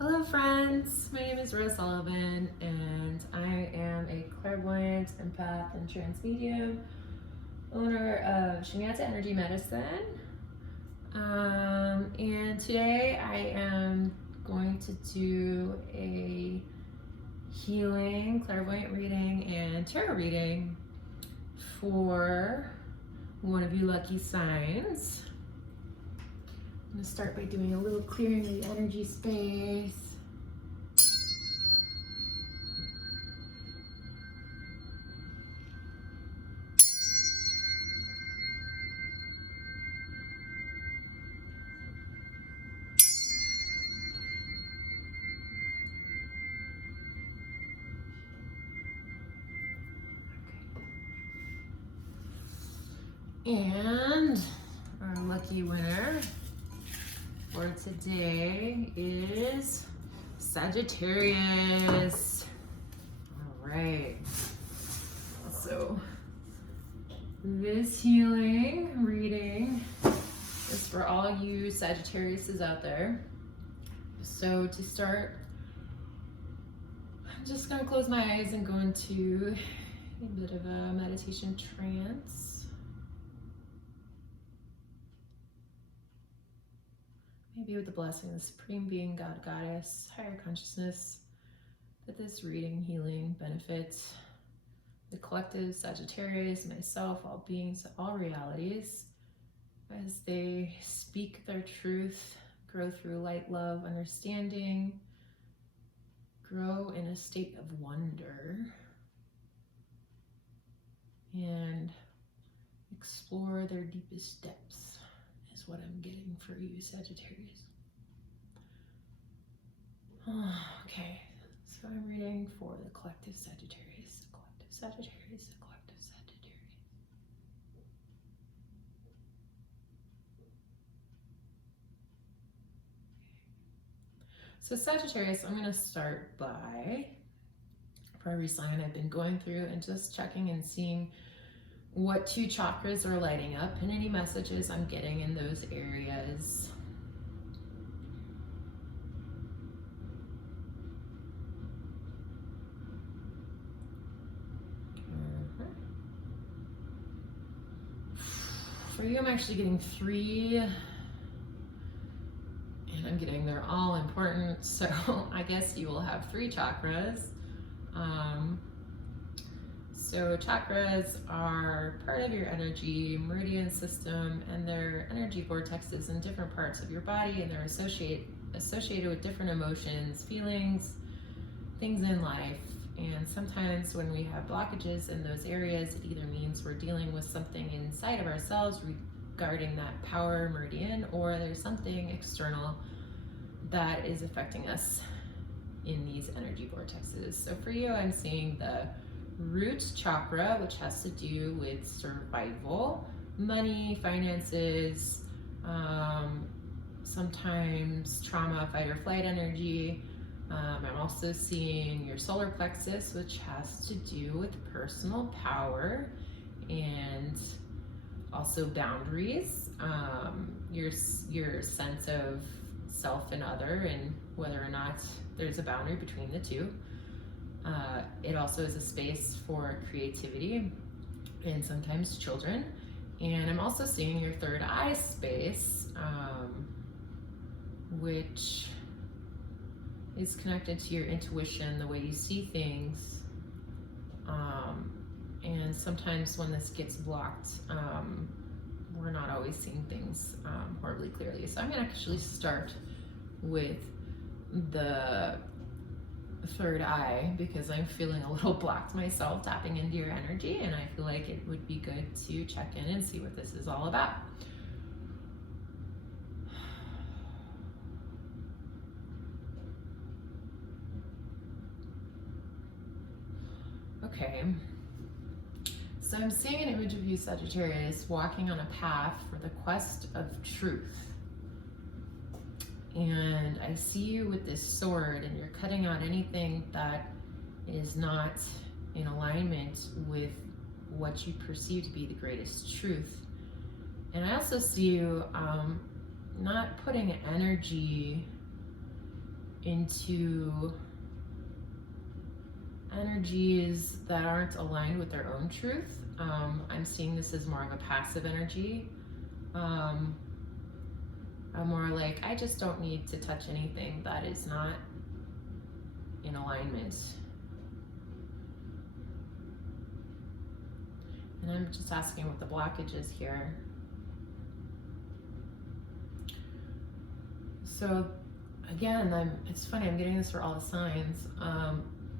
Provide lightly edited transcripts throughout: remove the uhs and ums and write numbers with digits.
Hello friends, my name is Rose Sullivan and I am a clairvoyant, empath, and trance medium, owner of Shinata Energy Medicine. And today I am going to do a healing, clairvoyant reading, and tarot reading for one of you lucky signs. I'm going to start by doing a little clearing of the energy space. And our lucky winner for today is Sagittarius. All right. So this healing reading is for all you Sagittariuses out there. So to start, I'm just gonna close my eyes and go into a bit of a meditation trance. Maybe with the blessing of the Supreme Being, God, Goddess, higher consciousness, that this reading, healing benefits the collective Sagittarius, myself, all beings, all realities, as they speak their truth, grow through light, love, understanding, grow in a state of wonder, and explore their deepest depths is what I'm getting for you, Sagittarius. Okay, so I'm reading for the collective Sagittarius, the collective Sagittarius, the collective Sagittarius. So Sagittarius, I'm going to start by, for every sign I've been going through, and just checking and seeing what two chakras are lighting up and any messages I'm getting in those areas. For you, I'm actually getting 3, and I'm getting they're all important, so I guess you will have 3 chakras. So chakras are part of your energy meridian system, and they're energy vortexes in different parts of your body, and they're associated with different emotions, feelings, things in life. And sometimes when we have blockages in those areas, it either means we're dealing with something inside of ourselves regarding that power meridian, or there's something external that is affecting us in these energy vortexes. So for you, I'm seeing the root chakra, which has to do with survival, money, finances, sometimes trauma, fight or flight energy. I'm also seeing your solar plexus, which has to do with personal power and also boundaries, your sense of self and other, and whether or not there's a boundary between the two. It also is a space for creativity and sometimes children. And I'm also seeing your third eye space, which is connected to your intuition, the way you see things. And sometimes when this gets blocked, we're not always seeing things horribly clearly. So I'm gonna actually start with the third eye because I'm feeling a little blocked myself, tapping into your energy, and I feel like it would be good to check in and see what this is all about. Okay, so I'm seeing an image of you, Sagittarius, walking on a path for the quest of truth. And I see you with this sword, and you're cutting out anything that is not in alignment with what you perceive to be the greatest truth. And I also see you not putting energy into energies that aren't aligned with their own truth. I'm seeing this as more of a passive energy. I'm more like, I just don't need to touch anything that is not in alignment. And I'm just asking what the blockage is here. So again, it's funny, I'm getting this for all the signs.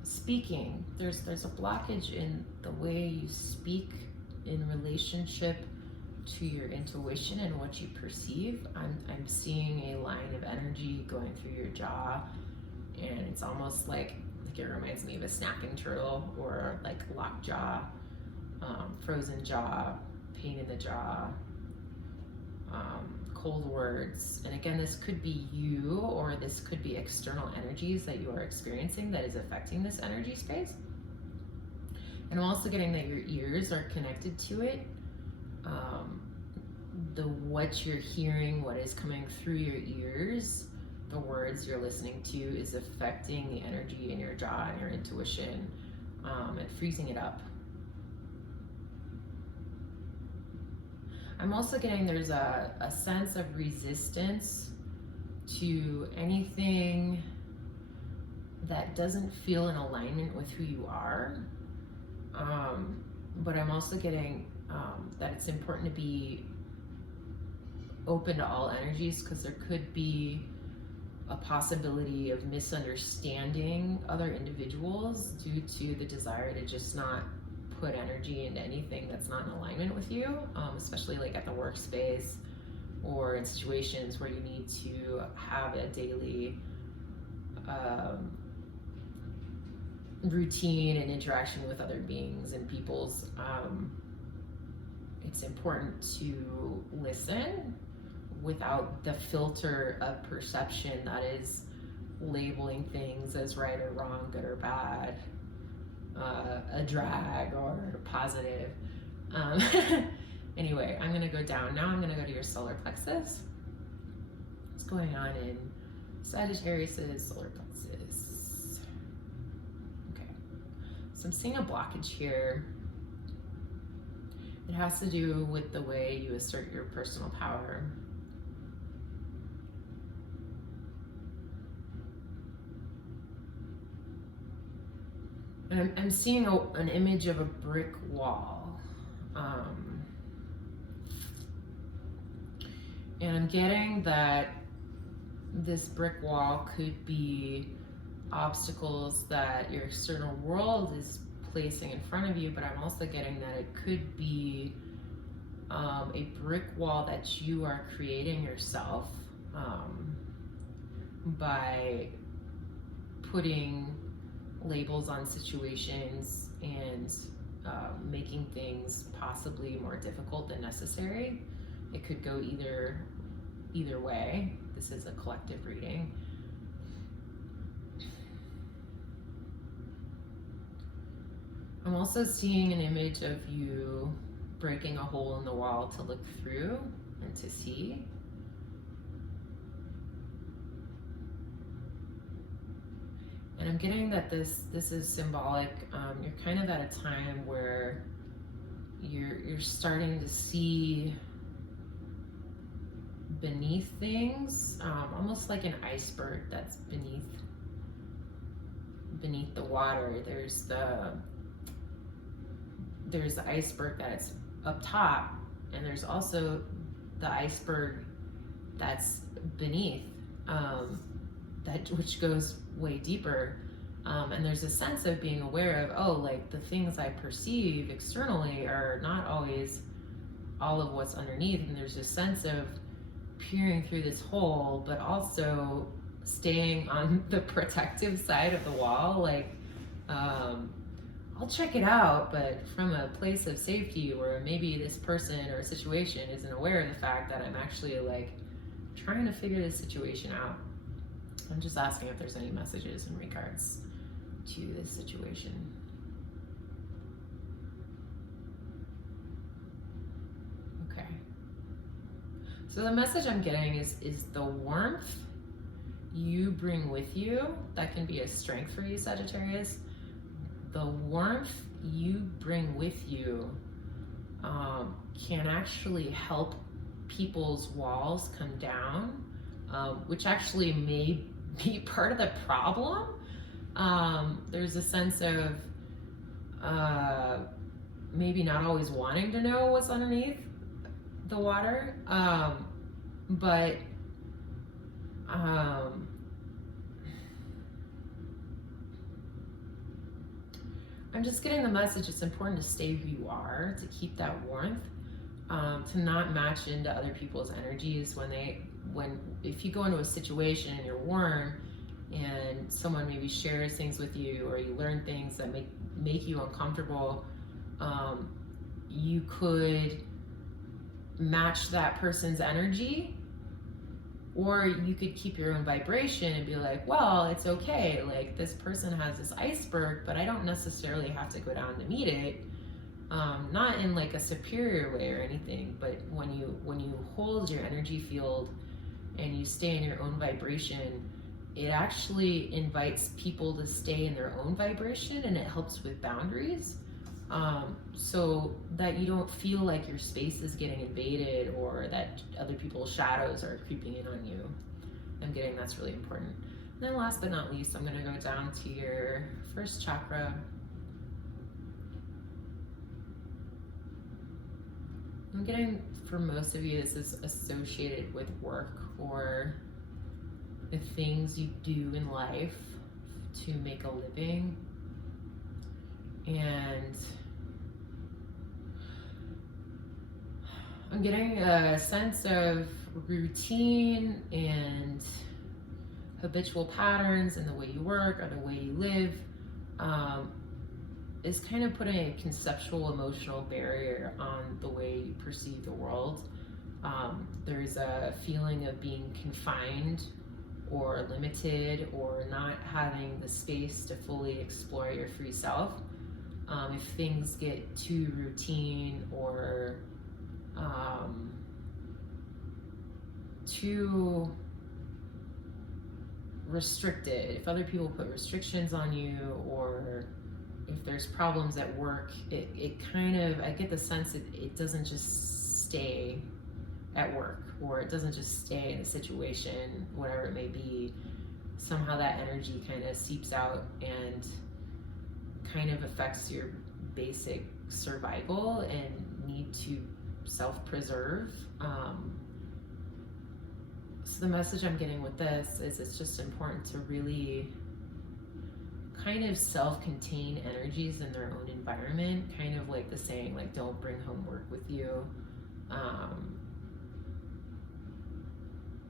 Speaking, there's a blockage in the way you speak in relationship to your intuition and what you perceive. I'm seeing a line of energy going through your jaw, and it's almost like it reminds me of a snapping turtle, or like locked jaw, frozen jaw, pain in the jaw, cold words. And again, this could be you, or this could be external energies that you are experiencing that is affecting this energy space. And I'm also getting that your ears are connected to it. What you're hearing, what is coming through your ears, the words you're listening to is affecting the energy in your jaw and your intuition, and freezing it up. I'm also getting there's a sense of resistance to anything that doesn't feel in alignment with who you are. But I'm also getting that it's important to be open to all energies, because there could be a possibility of misunderstanding other individuals due to the desire to just not put energy into anything that's not in alignment with you, especially like at the workspace or in situations where you need to have a daily routine and interaction with other beings and peoples. It's important to listen without the filter of perception that is labeling things as right or wrong, good or bad, a drag or positive. Anyway, I'm gonna go down. Now I'm gonna go to your solar plexus. What's going on in Sagittarius's solar plexus? Okay, so I'm seeing a blockage here. It has to do with the way you assert your personal power. And I'm seeing an image of a brick wall. And I'm getting that this brick wall could be obstacles that your external world is placing in front of you, but I'm also getting that it could be a brick wall that you are creating yourself by putting labels on situations and making things possibly more difficult than necessary. It could go either way. This is a collective reading. I'm also seeing an image of you breaking a hole in the wall to look through and to see. And I'm getting that this is symbolic. You're kind of at a time where you're starting to see beneath things, almost like an iceberg that's beneath the water. There's the iceberg that's up top, and there's also the iceberg that's beneath, which goes way deeper. And there's a sense of being aware of, like the things I perceive externally are not always all of what's underneath. And there's a sense of peering through this hole, but also staying on the protective side of the wall. Like, I'll check it out, but from a place of safety where maybe this person or situation isn't aware of the fact that I'm actually like trying to figure this situation out. I'm just asking if there's any messages in regards to this situation. Okay. So the message I'm getting is the warmth you bring with you, that can be a strength for you, Sagittarius. The warmth you bring with you can actually help people's walls come down, which actually may be part of the problem. There's a sense of maybe not always wanting to know what's underneath the water, but I'm just getting the message it's important to stay who you are, to keep that warmth, to not match into other people's energies if you go into a situation and you're warm and someone maybe shares things with you or you learn things that make you uncomfortable, you could match that person's energy, or you could keep your own vibration and be like, well, it's okay, like this person has this iceberg, but I don't necessarily have to go down to meet it. Not in like a superior way or anything, but when you hold your energy field and you stay in your own vibration, it actually invites people to stay in their own vibration, and it helps with boundaries, so that you don't feel like your space is getting invaded or that other people's shadows are creeping in on you. I'm getting that's really important. And then last but not least, I'm going to go down to your first chakra. I'm getting, for most of you, this is associated with work or the things you do in life to make a living. And I'm getting a sense of routine and habitual patterns in the way you work or the way you live, is kind of putting a conceptual emotional barrier on the way you perceive the world. There's a feeling of being confined or limited or not having the space to fully explore your free self. If things get too routine or too restricted, if other people put restrictions on you, or if there's problems at work, it kind of, I get the sense that it doesn't just stay at work, or it doesn't just stay in a situation, whatever it may be. Somehow that energy kind of seeps out and kind of affects your basic survival and need to self-preserve. So the message I'm getting with this is it's just important to really kind of self-contain energies in their own environment, kind of like the saying, like, don't bring home work with you.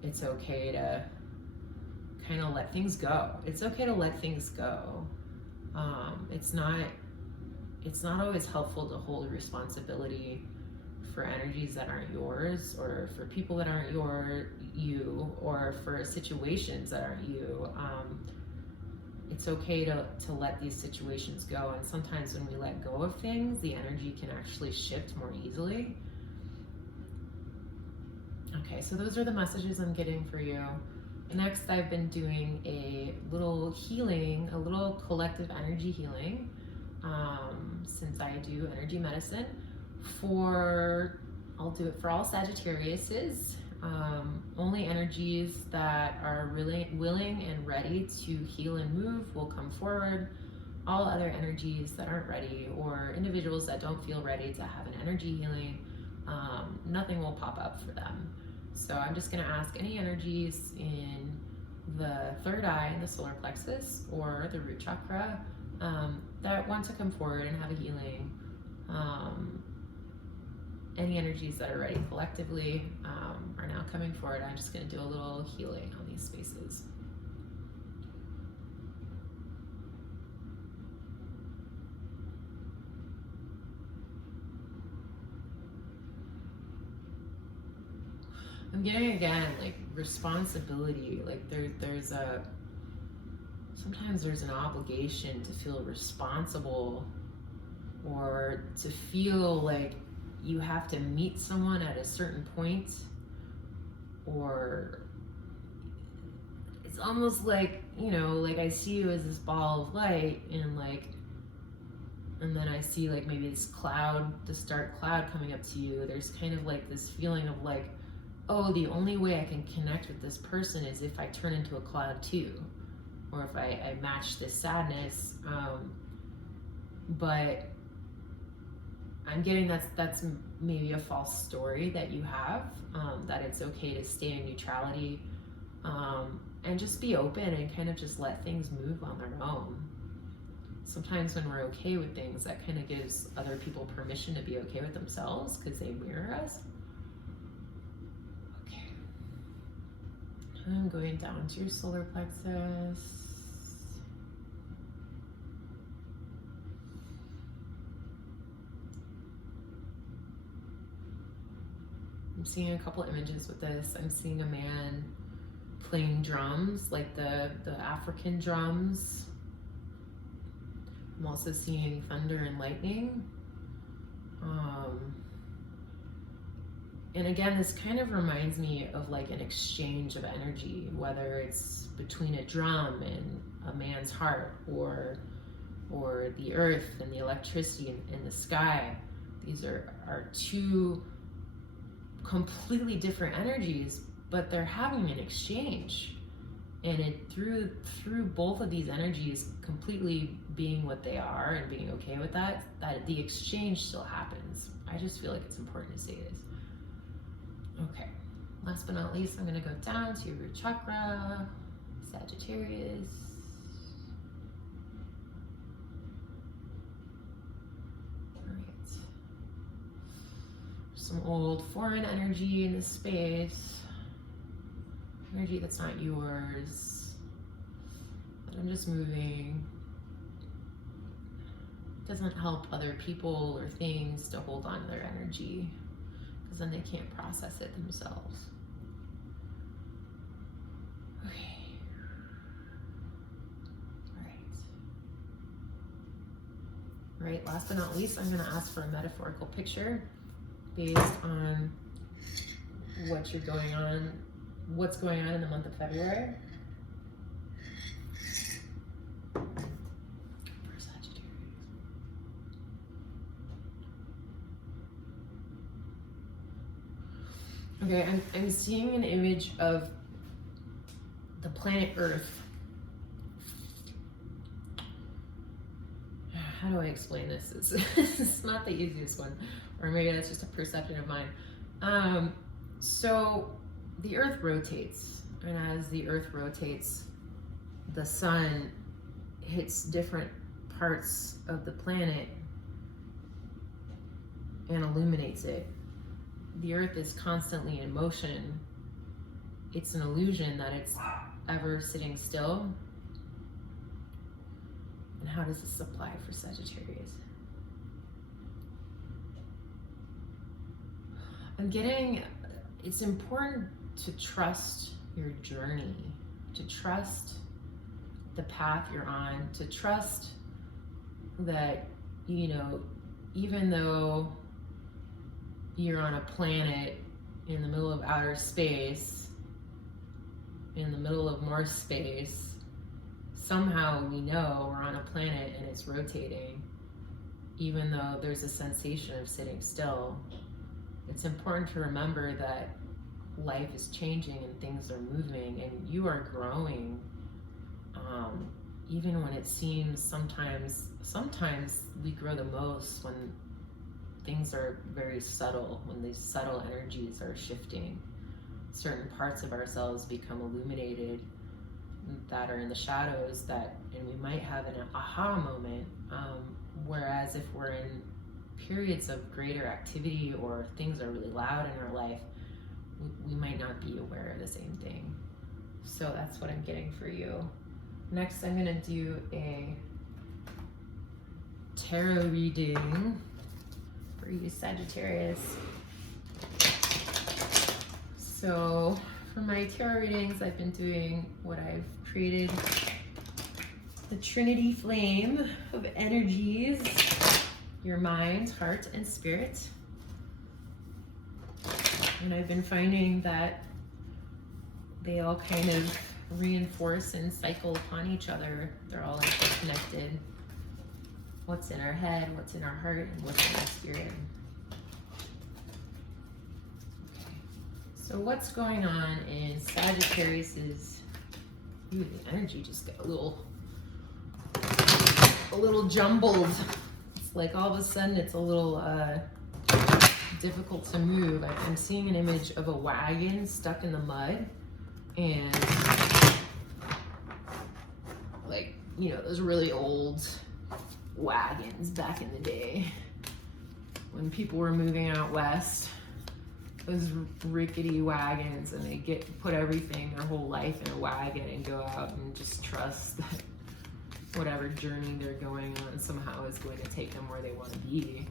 It's okay to kind of let things go. It's okay to let things go. It's not always helpful to hold responsibility for energies that aren't yours, or for people that aren't you, or for situations that aren't you. It's okay to let these situations go, and sometimes when we let go of things, the energy can actually shift more easily. Okay, so those are the messages I'm getting for you. Next, I've been doing a little healing, a little collective energy healing, since I do energy medicine. I'll do it for all Sagittariuses. Only energies that are really willing and ready to heal and move will come forward. All other energies that aren't ready, or individuals that don't feel ready to have an energy healing, nothing will pop up for them. So I'm just going to ask any energies in the third eye, in the solar plexus, or the root chakra, that want to come forward and have a healing. Any energies that are ready collectively are now coming forward. I'm just going to do a little healing on these spaces. I'm getting, again, like, responsibility. Like sometimes there's an obligation to feel responsible, or to feel like you have to meet someone at a certain point, or it's almost like, you know, like I see you as this ball of light, and like, and then I see like maybe this cloud, this dark cloud coming up to you. There's kind of like this feeling of like, oh, the only way I can connect with this person is if I turn into a cloud too, or if I match this sadness. But I'm getting that's maybe a false story that you have, that it's okay to stay in neutrality, and just be open and kind of just let things move on their own. Sometimes when we're okay with things, that kind of gives other people permission to be okay with themselves because they mirror us. Okay. I'm going down to your solar plexus. I'm seeing a couple images with this. I'm seeing a man playing drums, like the African drums. I'm also seeing thunder and lightning. And again, this kind of reminds me of like an exchange of energy, whether it's between a drum and a man's heart, or the earth and the electricity in the sky. These are two completely different energies, but they're having an exchange. And it through both of these energies completely being what they are and being okay with that the exchange still happens. I just feel like it's important to say this. Okay, last but not least, I'm going to go down to your root chakra, Sagittarius. All right. Some old foreign energy in this space. Energy that's not yours, but I'm just moving. It doesn't help other people or things to hold on to their energy, because then they can't process it themselves. Okay. All right, last but not least, I'm going to ask for a metaphorical picture based on what's going on in the month of February. For Sagittarius. Okay, I'm seeing an image of the planet Earth. How do I explain this? It's not the easiest one, or maybe that's just a perception of mine. So the Earth rotates, and as the Earth rotates, the sun hits different parts of the planet and illuminates it. The Earth is constantly in motion. It's an illusion that it's ever sitting still. And how does this apply for Sagittarius? I'm getting, it's important to trust your journey, to trust the path you're on, to trust that, you know, even though you're on a planet in the middle of outer space, in the middle of more space, somehow we know we're on a planet and it's rotating, even though there's a sensation of sitting still. It's important to remember that life is changing and things are moving and you are growing, even when it seems sometimes we grow the most when things are very subtle, when these subtle energies are shifting. Certain parts of ourselves become illuminated that are in the shadows, and we might have an aha moment, whereas if we're in periods of greater activity or things are really loud in our life, we might not be aware of the same thing. So that's what I'm getting for you. Next, I'm going to do a tarot reading for you, Sagittarius. So for my tarot readings, I've been doing what I've created, the Trinity Flame of energies, your mind, heart, and spirit. And I've been finding that they all kind of reinforce and cycle upon each other. They're all interconnected. What's in our head, what's in our heart, and what's in our spirit. Okay. So what's going on in Sagittarius's, the energy just got a little jumbled. It's like all of a sudden it's a little difficult to move. I'm seeing an image of a wagon stuck in the mud, and like, you know, those really old wagons back in the day when people were moving out west, those rickety wagons, and they put everything, their whole life in a wagon, and go out and just trust that whatever journey they're going on somehow is going to take them where they want to be.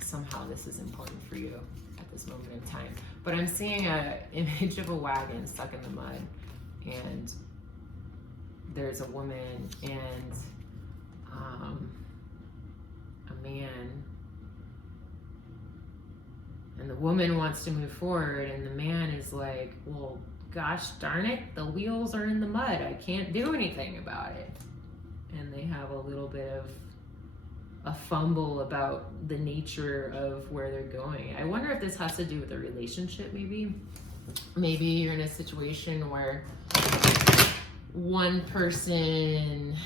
Somehow this is important for you at this moment in time. But I'm seeing an image of a wagon stuck in the mud, and there's a woman and a man, and the woman wants to move forward, and the man is like, well, gosh darn it, the wheels are in the mud, I can't do anything about it. And they have a little bit of a fumble about the nature of where they're going. I wonder if this has to do with a relationship. Maybe you're in a situation where one person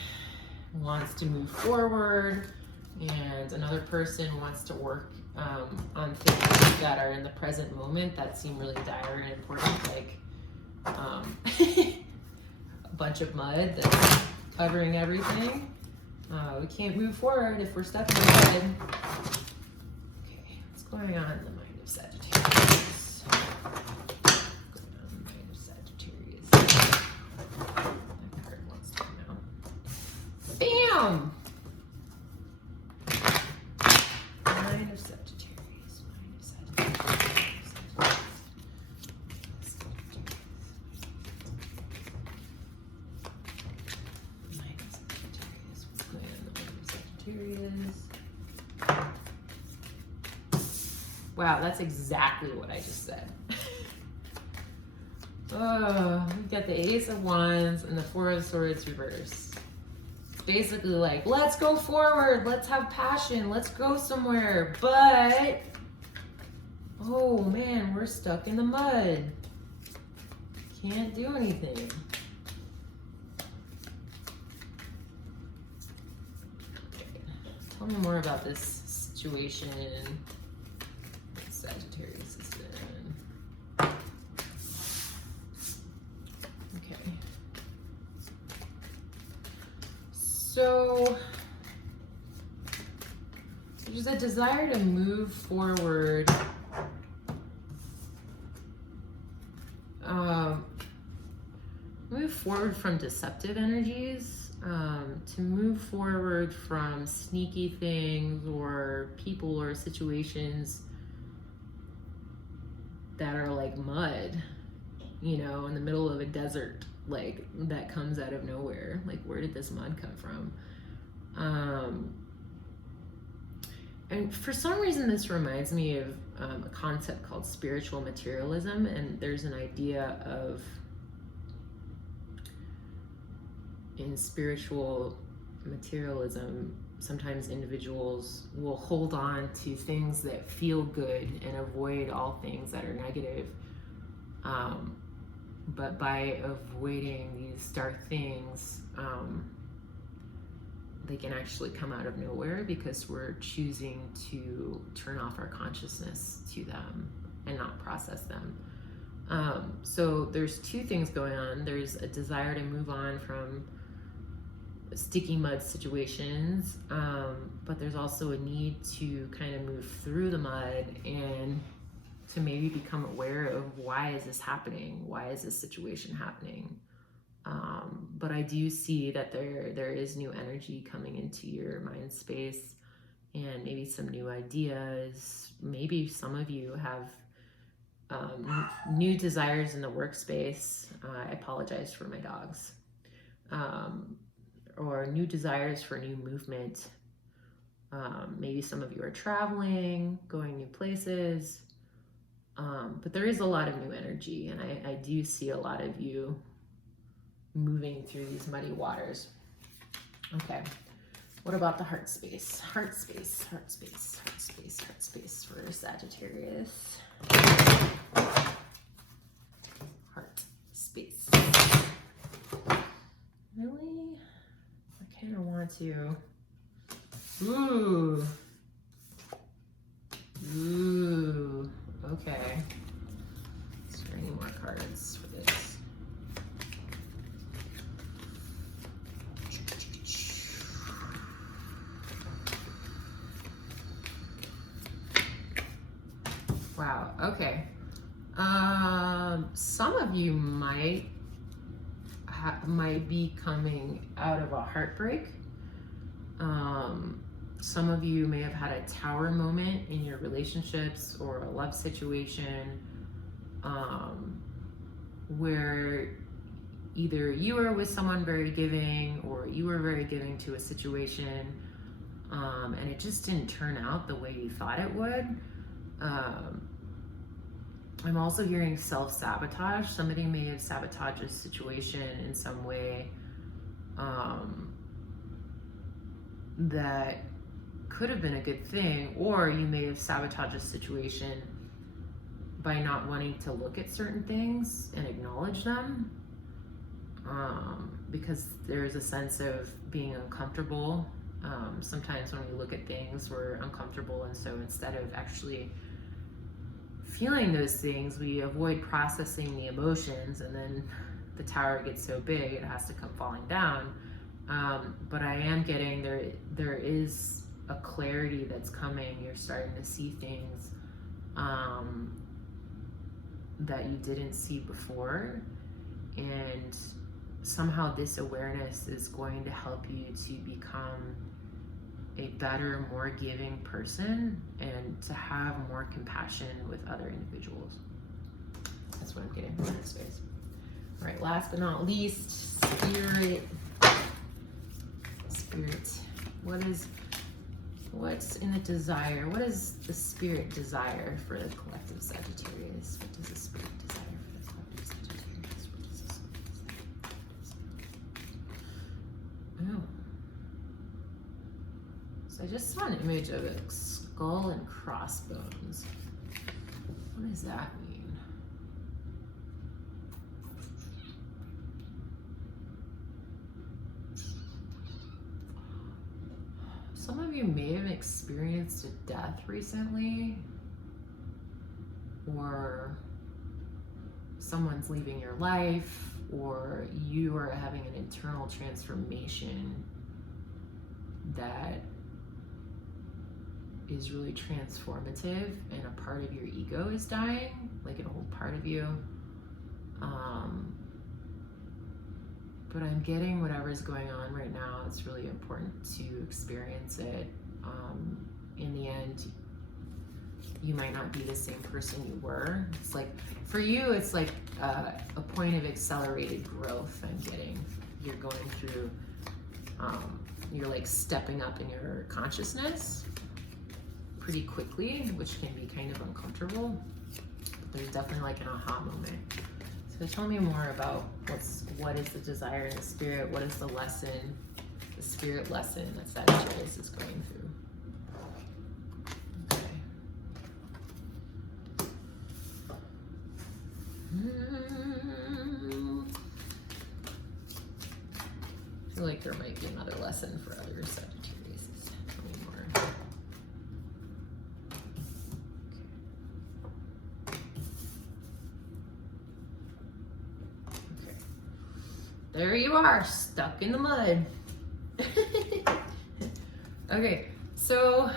wants to move forward and another person wants to work on things that are in the present moment that seem really dire and important, like a bunch of mud that's covering everything. We can't move forward if we're stuck in the mud. Okay, what's going on in the mind of Sagittarius? What's going on in the mind of Sagittarius? That card wants to come out. Bam! Mind of Sagittarius. Mind of Sagittarius. Mind of Sagittarius. What's going on in the mind of Sagittarius? Wow, that's exactly what I just said. Oh, we've got the Ace of Wands and the Four of Swords reversed. Basically like, let's go forward, let's have passion, let's go somewhere, but oh man, we're stuck in the mud. Can't do anything. Okay. Tell me more about this situation that Sagittarius is in. Okay. So there's a desire to move forward, from deceptive energies, to move forward from sneaky things or people or situations that are like mud, you know, in the middle of a desert, like that comes out of nowhere. Like, where did this mud come from? And for some reason, this reminds me of a concept called spiritual materialism. And there's an idea of, in spiritual materialism, sometimes individuals will hold on to things that feel good and avoid all things that are negative. But by avoiding these dark things, they can actually come out of nowhere because we're choosing to turn off our consciousness to them and not process them. So there's two things going on. There's a desire to move on from sticky mud situations, but there's also a need to kind of move through the mud and to maybe become aware of, why is this happening? Why is this situation happening? But I do see that there is new energy coming into your mind space, and maybe some new ideas. Maybe some of you have new desires in the workspace. I apologize for my dogs. Or new desires for new movement. Maybe some of you are traveling, going new places. But there is a lot of new energy, and I do see a lot of you moving through these muddy waters. Okay, what about the heart space? Heart space, heart space, heart space, heart space for Sagittarius. Heart space. Really? I kind of want to. Ooh. Ooh. Okay. Is there any more cards for this? Wow. Okay. Some of you might be coming out of a heartbreak. Some of you may have had a tower moment in your relationships or a love situation, where either you were with someone very giving or you were very giving to a situation, and it just didn't turn out the way you thought it would. I'm also hearing self-sabotage. Somebody may have sabotaged a situation in some way that could have been a good thing, or you may have sabotaged a situation by not wanting to look at certain things and acknowledge them, because there's a sense of being uncomfortable. Sometimes when we look at things, we're uncomfortable, and so instead of actually feeling those things, we avoid processing the emotions, and then the tower gets so big it has to come falling down. But I am getting there is a clarity that's coming. You're starting to see things that you didn't see before, and somehow this awareness is going to help you to become a better, more giving person and to have more compassion with other individuals. That's what I'm getting from this space. All right, last but not least, spirit. Spirit. What's in the desire? What does the spirit desire for the collective Sagittarius? What does the spirit desire for the collective Sagittarius? What does the spirit desire? Oh. So I just saw an image of a skull and crossbones. What does that mean? Some of you may have experienced a death recently, or someone's leaving your life, or you are having an internal transformation that is really transformative, and a part of your ego is dying, like an old part of you. But I'm getting whatever's going on right now, it's really important to experience it. In the end, you might not be the same person you were. It's like, for you, it's like a point of accelerated growth I'm getting. You're going through, you're like stepping up in your consciousness pretty quickly, which can be kind of uncomfortable. But there's definitely like an aha moment. So tell me more about what is the desire in the spirit? What is the lesson, the spirit lesson that Sagittarius is going through? Okay. I feel like there might be another lesson for other Sagittarius. Tell me more. There you are, stuck in the mud. Okay, so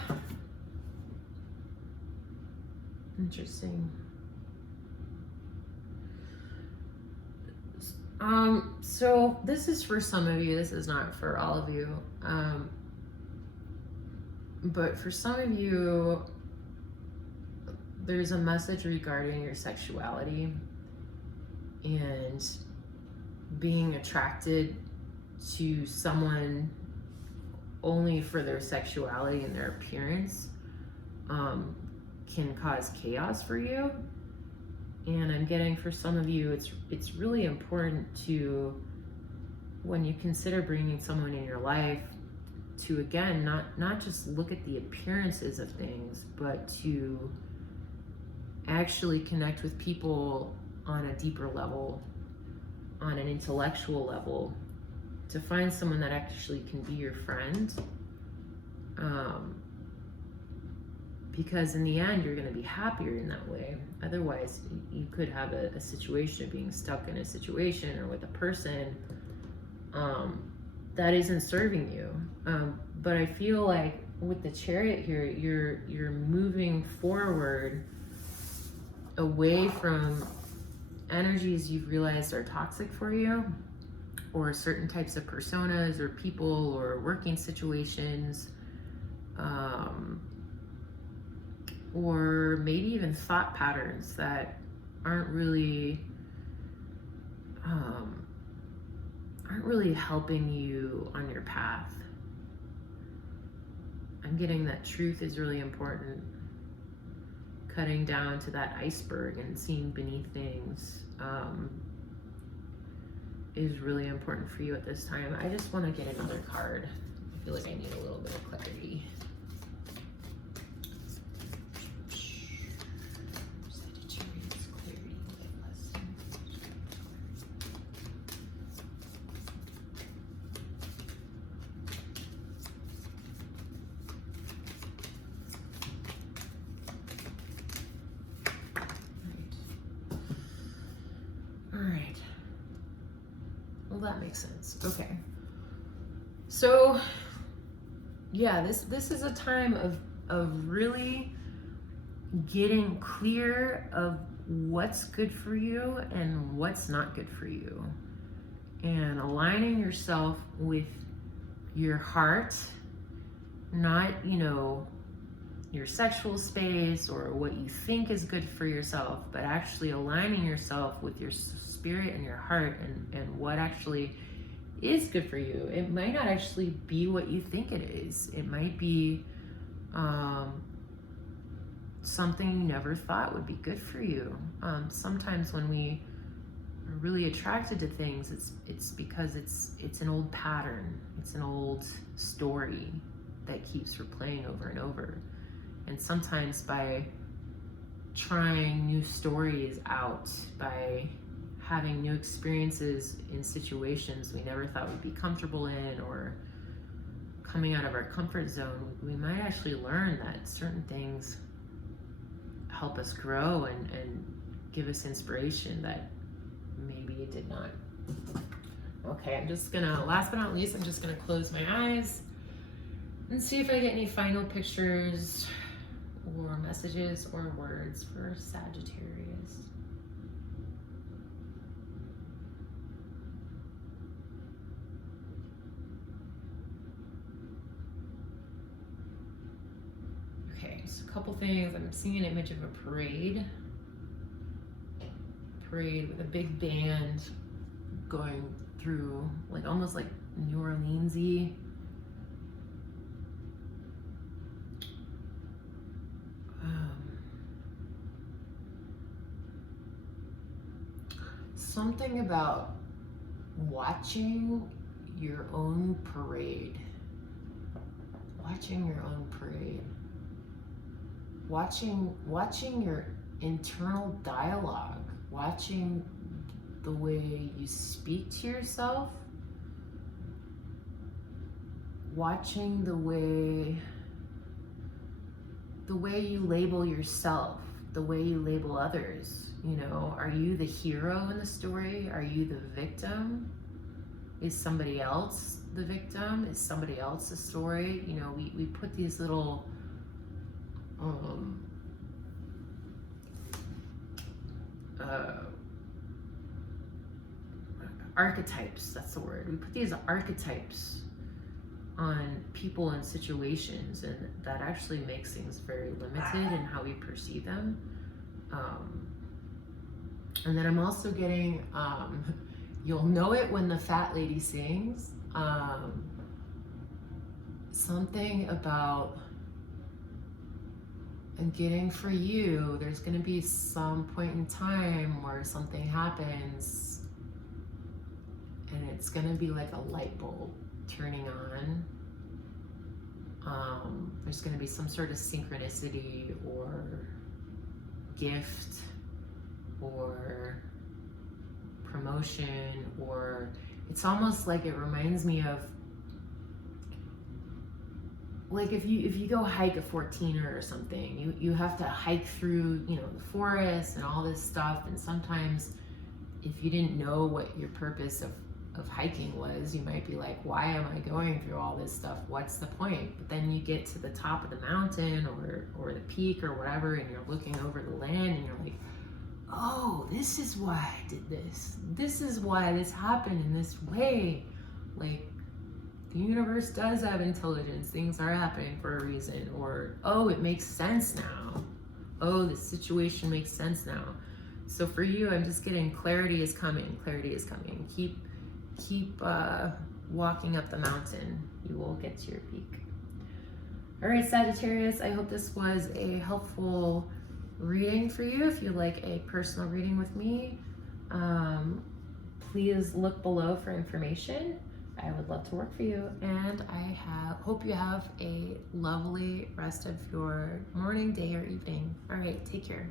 interesting. So this is for some of you, this is not for all of you. But for some of you, there's a message regarding your sexuality and being attracted to someone only for their sexuality and their appearance can cause chaos for you. And I'm getting, for some of you, it's really important to, when you consider bringing someone in your life, to again not just look at the appearances of things, but to actually connect with people on a deeper level, on an intellectual level, to find someone that actually can be your friend. Because in the end, you're going to be happier in that way. Otherwise, you could have a situation of being stuck in a situation or with a person that isn't serving you. But I feel like with the Chariot here, you're moving forward away from energies you've realized are toxic for you, or certain types of personas or people or working situations, or maybe even thought patterns that aren't really helping you on your path. I'm getting that truth is really important. Cutting down to that iceberg and seeing beneath things is really important for you at this time. I just want to get another card. I feel like I need a little bit of clarity. Sagittarius, clarity, lesson. All right. Well, that makes sense. Okay. So, yeah, this is a time of really getting clear of what's good for you and what's not good for you, and aligning yourself with your heart, not, your sexual space or what you think is good for yourself, but actually aligning yourself with your spirit and your heart and what actually is good for you. It might not actually be what you think it is. It might be something you never thought would be good for you. Sometimes when we are really attracted to things, it's because it's an old pattern. It's an old story that keeps replaying over and over. And sometimes by trying new stories out, by having new experiences in situations we never thought we'd be comfortable in, or coming out of our comfort zone, we might actually learn that certain things help us grow and give us inspiration that maybe it did not. Okay, I'm just gonna, last but not least, I'm just gonna close my eyes and see if I get any final pictures or messages or words for Sagittarius. Okay, so a couple things. I'm seeing an image of a parade with a big band going through, like almost like New Orleans-y. Something about watching your own parade. Watching your own parade. Watching your internal dialogue. Watching the way you speak to yourself. Watching the way you label yourself, the way you label others. Are you the hero in the story? Are you the victim? Is somebody else the victim? Is somebody else the story? We put these little archetypes, that's the word. We put these archetypes on people and situations, and that actually makes things very limited in how we perceive them. And then I'm also getting, you'll know it when the fat lady sings, something about And getting for you, there's going to be some point in time where something happens and it's going to be like a light bulb turning on. There's going to be some sort of synchronicity or gift or promotion, or it's almost like it reminds me of like if you go hike a 14er or something, you have to hike through, you know, the forest and all this stuff, and sometimes if you didn't know what your purpose of hiking was, you might be like, why am I going through all this stuff? What's the point? But then you get to the top of the mountain or the peak or whatever, and you're looking over the land and you're like, oh, this is why I did this. This is why this happened in this way. Like, the universe does have intelligence. Things are happening for a reason. Or, oh, it makes sense now. Oh, this situation makes sense now. So for you, I'm just getting clarity is coming. Clarity is coming. Keep walking up the mountain. You will get to your peak. All right, Sagittarius, I hope this was a helpful reading for you. If you'd like a personal reading with me, please look below for information. I would love to work for you, and I hope you have a lovely rest of your morning, day, or evening. All right, take care.